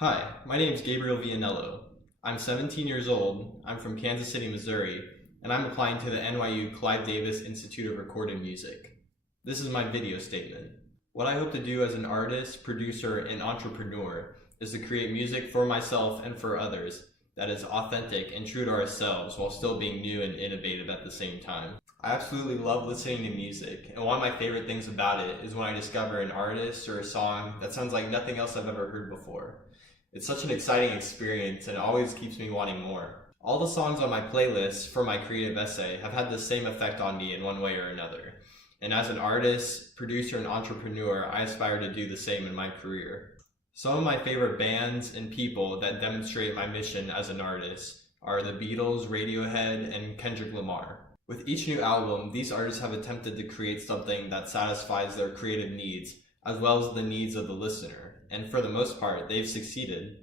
Hi, my name is Gabriel Vianello. I'm 17 years old, I'm from Kansas City, Missouri, and I'm applying to the NYU Clive Davis Institute of Recorded Music. This is my video statement. What I hope to do as an artist, producer, and entrepreneur is to create music for myself and for others that is authentic and true to ourselves while still being new and innovative at the same time. I absolutely love listening to music, and one of my favorite things about it is when I discover an artist or a song that sounds like nothing else I've ever heard before. It's such an exciting experience and it always keeps me wanting more. All the songs on my playlist for my creative essay have had the same effect on me in one way or another. And as an artist, producer, and entrepreneur, I aspire to do the same in my career. Some of my favorite bands and people that demonstrate my mission as an artist are the Beatles, Radiohead, and Kendrick Lamar. With each new album, these artists have attempted to create something that satisfies their creative needs, as well as the needs of the listener. And for the most part, they've succeeded.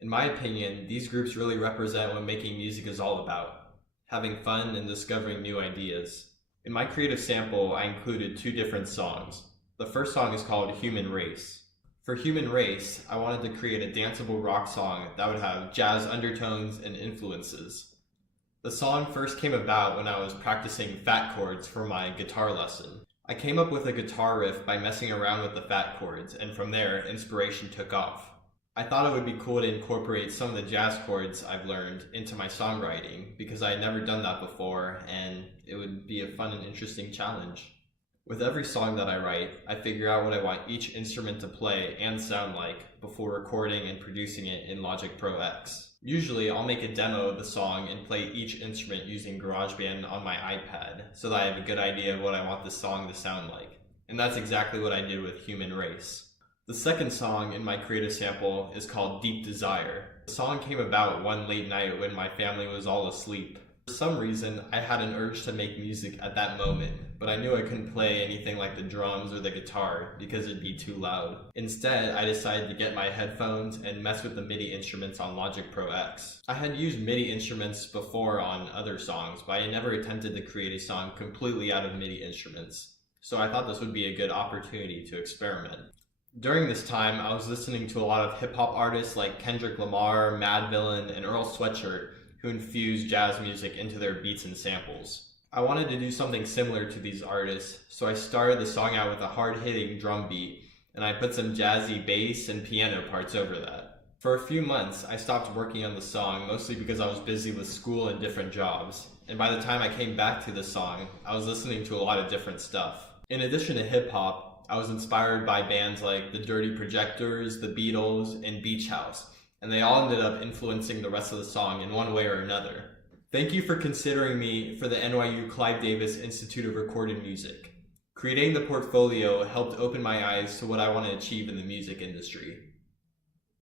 In my opinion, these groups really represent what making music is all about, having fun and discovering new ideas. In my creative sample, I included two different songs. The first song is called Human Race. For Human Race, I wanted to create a danceable rock song that would have jazz undertones and influences. The song first came about when I was practicing fat chords for my guitar lesson. I came up with a guitar riff by messing around with the fat chords, and from there, inspiration took off. I thought it would be cool to incorporate some of the jazz chords I've learned into my songwriting because I had never done that before, and it would be a fun and interesting challenge. With every song that I write, I figure out what I want each instrument to play and sound like before recording and producing it in Logic Pro X. Usually, I'll make a demo of the song and play each instrument using GarageBand on my iPad so that I have a good idea of what I want the song to sound like. And that's exactly what I did with Human Race. The second song in my creative sample is called Deep Desire. The song came about one late night when my family was all asleep. For some reason, I had an urge to make music at that moment, but I knew I couldn't play anything like the drums or the guitar because it'd be too loud. Instead, I decided to get my headphones and mess with the MIDI instruments on Logic Pro X. I had used MIDI instruments before on other songs, but I never attempted to create a song completely out of MIDI instruments, so I thought this would be a good opportunity to experiment. During this time, I was listening to a lot of hip-hop artists like Kendrick Lamar, Madvillain, and Earl Sweatshirt, who infuse jazz music into their beats and samples. I wanted to do something similar to these artists, so I started the song out with a hard-hitting drum beat, and I put some jazzy bass and piano parts over that. For a few months, I stopped working on the song, mostly because I was busy with school and different jobs, and by the time I came back to the song, I was listening to a lot of different stuff. In addition to hip-hop, I was inspired by bands like the Dirty Projectors, the Beatles, and Beach House, and they all ended up influencing the rest of the song in one way or another. Thank you for considering me for the NYU Clive Davis Institute of Recorded Music. Creating the portfolio helped open my eyes to what I want to achieve in the music industry.